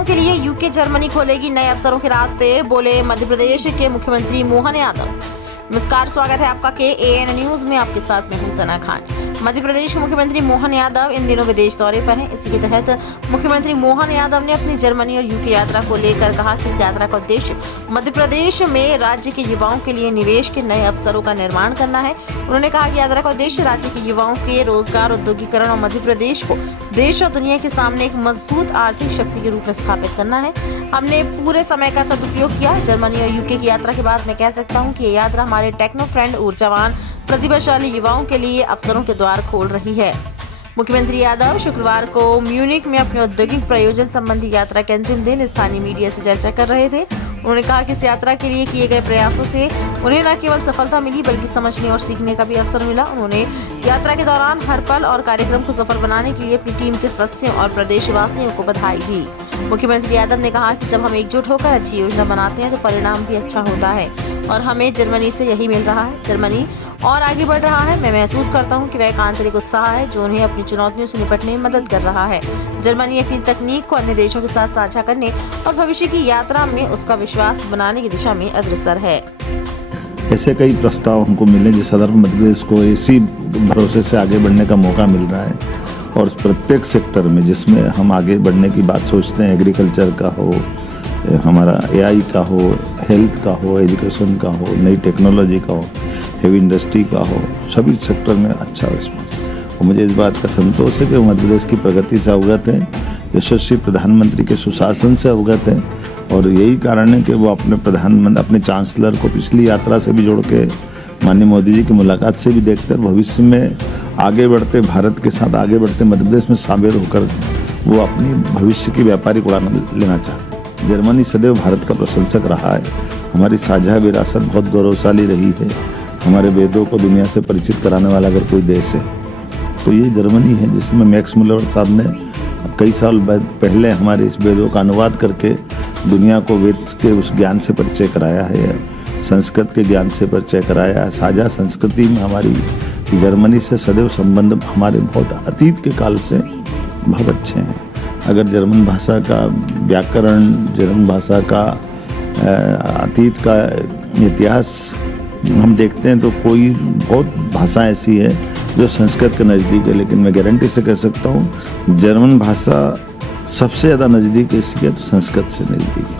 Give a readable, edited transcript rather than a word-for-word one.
युवाओं के लिए यूके जर्मनी खोलेगी नए अवसरों के रास्ते, बोले मध्य प्रदेश के मुख्यमंत्री मोहन यादव। नमस्कार, स्वागत है आपका KAN न्यूज में। आपके साथ मैं हूं सना खान। मध्य प्रदेश के मुख्यमंत्री मोहन यादव इन दिनों विदेश दौरे पर हैं। इसी के तहत मुख्यमंत्री मोहन यादव ने अपनी जर्मनी और यूके यात्रा को लेकर कहा कि इस यात्रा का उद्देश्य मध्य प्रदेश में राज्य के युवाओं के लिए निवेश के नए अवसरों का निर्माण करना है। उन्होंने कहा कि यात्रा का उद्देश्य राज्य के युवाओं के रोजगार, उद्योगीकरण और मध्य प्रदेश को देश और दुनिया के सामने एक मजबूत आर्थिक शक्ति के रूप में स्थापित करना है। हमने पूरे समय का सदुपयोग किया। जर्मनी और यूके की यात्रा के बाद मैं कह सकता हूँ कि ये यात्रा हमारे टेक्नो फ्रेंड, ऊर्जावान, प्रतिभाशाली युवाओं के लिए अवसरों के द्वार खोल रही है। मुख्यमंत्री यादव शुक्रवार को म्यूनिख में अपने औद्योगिक प्रयोजन संबंधी यात्रा के अंतिम दिन स्थानीय मीडिया से चर्चा कर रहे थे। उन्होंने कहा कि इस यात्रा के लिए किए गए प्रयासों से उन्हें न केवल सफलता मिली बल्कि समझने और सीखने का भी अवसर मिला। उन्होंने यात्रा के दौरान हर पल और कार्यक्रम को सफल बनाने के लिए अपनी टीम के सदस्यों और प्रदेशवासियों को बधाई दी। मुख्यमंत्री यादव ने कहा कि जब हम एकजुट होकर अच्छी योजना बनाते हैं तो परिणाम भी अच्छा होता है और हमें जर्मनी से यही मिल रहा है। जर्मनी और आगे बढ़ रहा है। मैं महसूस करता हूं कि वह एक आंतरिक उत्साह है जो उन्हें अपनी चुनौतियों से निपटने में मदद कर रहा है। जर्मनी अपनी तकनीक को अन्य देशों के साथ साझा करने और भविष्य की यात्रा में उसका विश्वास बनाने की दिशा में अग्रसर है। ऐसे कई प्रस्ताव हमको मिले जिस सदर्भ मध्य प्रदेश को इसी भरोसे से आगे बढ़ने का मौका मिल रहा है और प्रत्येक सेक्टर में जिसमें हम आगे बढ़ने की बात सोचते हैं, एग्रीकल्चर का हो, हमारा AI का हो, हेल्थ का हो, एजुकेशन का हो, नई टेक्नोलॉजी का हो, हेवी इंडस्ट्री का हो, सभी सेक्टर में अच्छा रिस्पॉन्स। और मुझे इस बात का संतोष है कि वो मध्य प्रदेश की प्रगति से अवगत हैं, यशस्वी प्रधानमंत्री के सुशासन से अवगत हैं और यही कारण है कि वो अपने चांसलर को पिछली यात्रा से भी जोड़ के माननीय मोदी जी की मुलाकात से भी देखते हैं। भविष्य में आगे बढ़ते भारत के साथ आगे बढ़ते मध्य प्रदेश में शामिल होकर वो अपनी भविष्य की व्यापारिक उड़ान लेना चाहते हैं। जर्मनी सदैव भारत का प्रशंसक रहा है। हमारी साझा विरासत बहुत गौरवशाली रही है। हमारे वेदों को दुनिया से परिचित कराने वाला अगर कोई देश है तो ये जर्मनी है, जिसमें मैक्स मुलर साहब ने कई साल पहले हमारे इस वेदों का अनुवाद करके दुनिया को वेद के उस ज्ञान से परिचय कराया है, संस्कृत के ज्ञान से परिचय कराया है। साझा संस्कृति में हमारी जर्मनी से सदैव संबंध हमारे बहुत अतीत के काल से बहुत अच्छे हैं। अगर जर्मन भाषा का व्याकरण, जर्मन भाषा का अतीत का इतिहास हम देखते हैं तो कोई बहुत भाषा ऐसी है जो संस्कृत के नज़दीक है, लेकिन मैं गारंटी से कह सकता हूँ जर्मन भाषा सबसे ज़्यादा नज़दीक इसकी है तो संस्कृत से नज़दीक है।